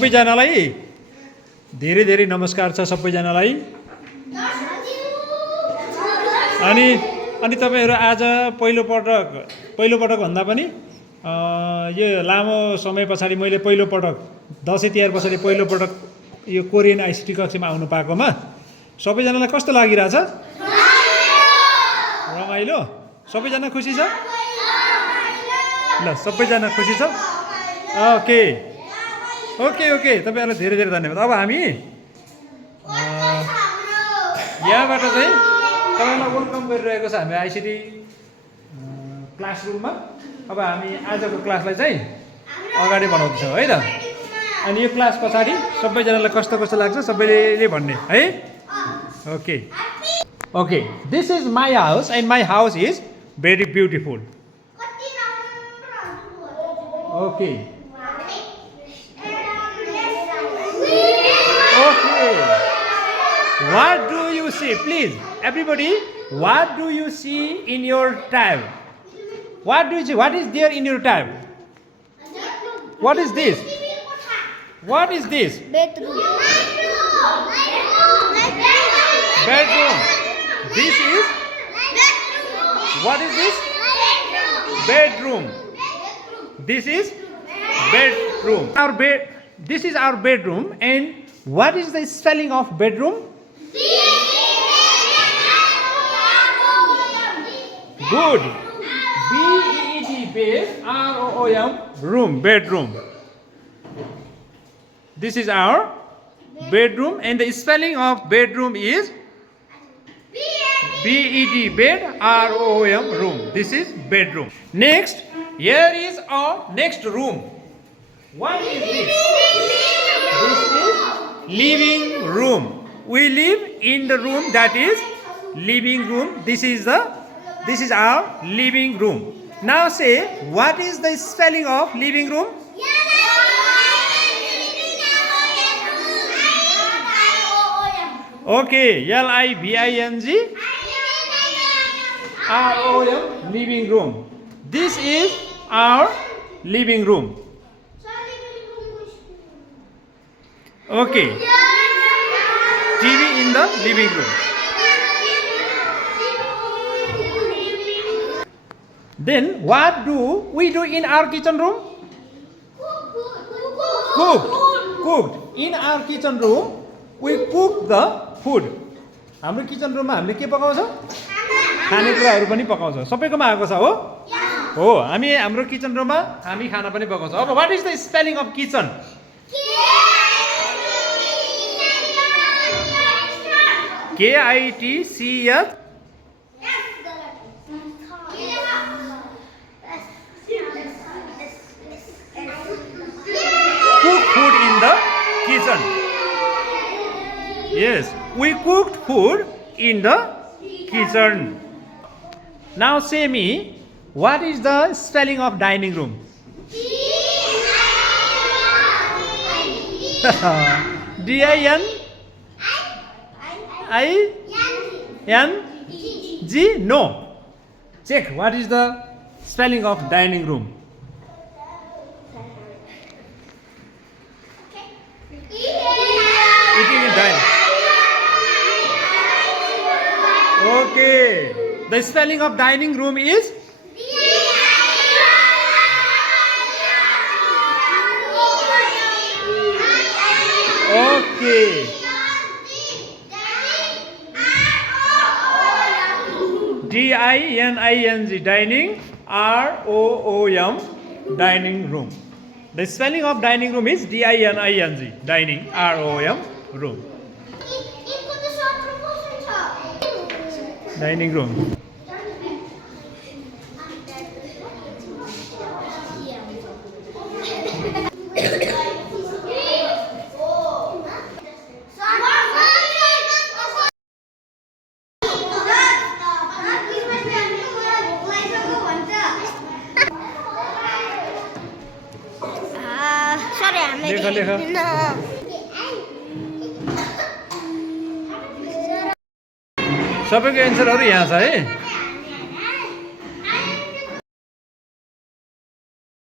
सबैजनालाई धेरै धेरै नमस्कार छ सबैजनालाई। अनि तपाईहरु आज पहिलो पटक भन्दा पनि यो लामो समय पछाडि मैले पहिलो पटक दशैं तिहार पछाडि पहिलो पटक यो कोरियन आईसीटी कक्षामा आउनु पाएकोमा सबैजनालाई कस्तो लागिरहेछ? रमाइलो? सबैजना खुसी छ? ल सबैजना खुसी छ? ओके तपाईहरुलाई धेरै धेरै धन्यवाद। अब हामी यहाँबाट चाहिँ तपाईलाई वेलकम गरिरहेको छ हामी आईसीटी क्लासरुममा। अब हामी आजको क्लासलाई चाहिँ अगाडि बढाउँदैछौँ है त। अनि यो क्लास पछाडि सबैजनालाई कस्तो कस्तो लाग्छ सबैले भन्ने है। Okay this is my house and my house is very beautiful. Okay what do you see? Please everybody, what do you see in your tab? What do you see? What is there in your tab? What is this? What is this? Bedroom. This is what is this? Bedroom. This is bedroom. This is our bedroom. And what is the spelling of bedroom? Good. B-E-D, bed, R-O-O-M, room, bedroom. This is our bedroom, and the spelling of bedroom is B-E-D, bed, R-O-O-M, room. This is bedroom. Next, here is our next room. What is this? This is living room. We live in the room that is living room. This is our living room. Now say, what is the spelling of living room? Okay, L-I-V-I-N-G R-O-M, living room. This is our living room. Okay. TV in the living room. Then what do we do in our kitchen room? Cooked. In our kitchen room, we cook the food. हाम्रो kitchen रुममा हामीले के पकाउँछौँ? खानेकुराहरू पनि पकाउँछौँ। सबैकोमा आएको छ हो? हो, हामी हाम्रो किचन रुममा हामी खाना पनि पकाउँछौँ। अब what is the spelling of kitchen? K-I-T-C-H. Cook food in the kitchen. Yes, we cooked food in the kitchen. Now say me, what is the spelling of dining room? D-I-N-I-N-G? No. Check, what is the spelling of dining room? Eating and dining. Okay. The spelling of dining room is? Okay. D-I-N-I-N-G, dining, R-O-O-M, dining room. The spelling of dining room is D-I-N-I-N-G, dining, R-O-O-M, room. Dining room. लेख सबैको एन्सरहरू यहाँ छ है।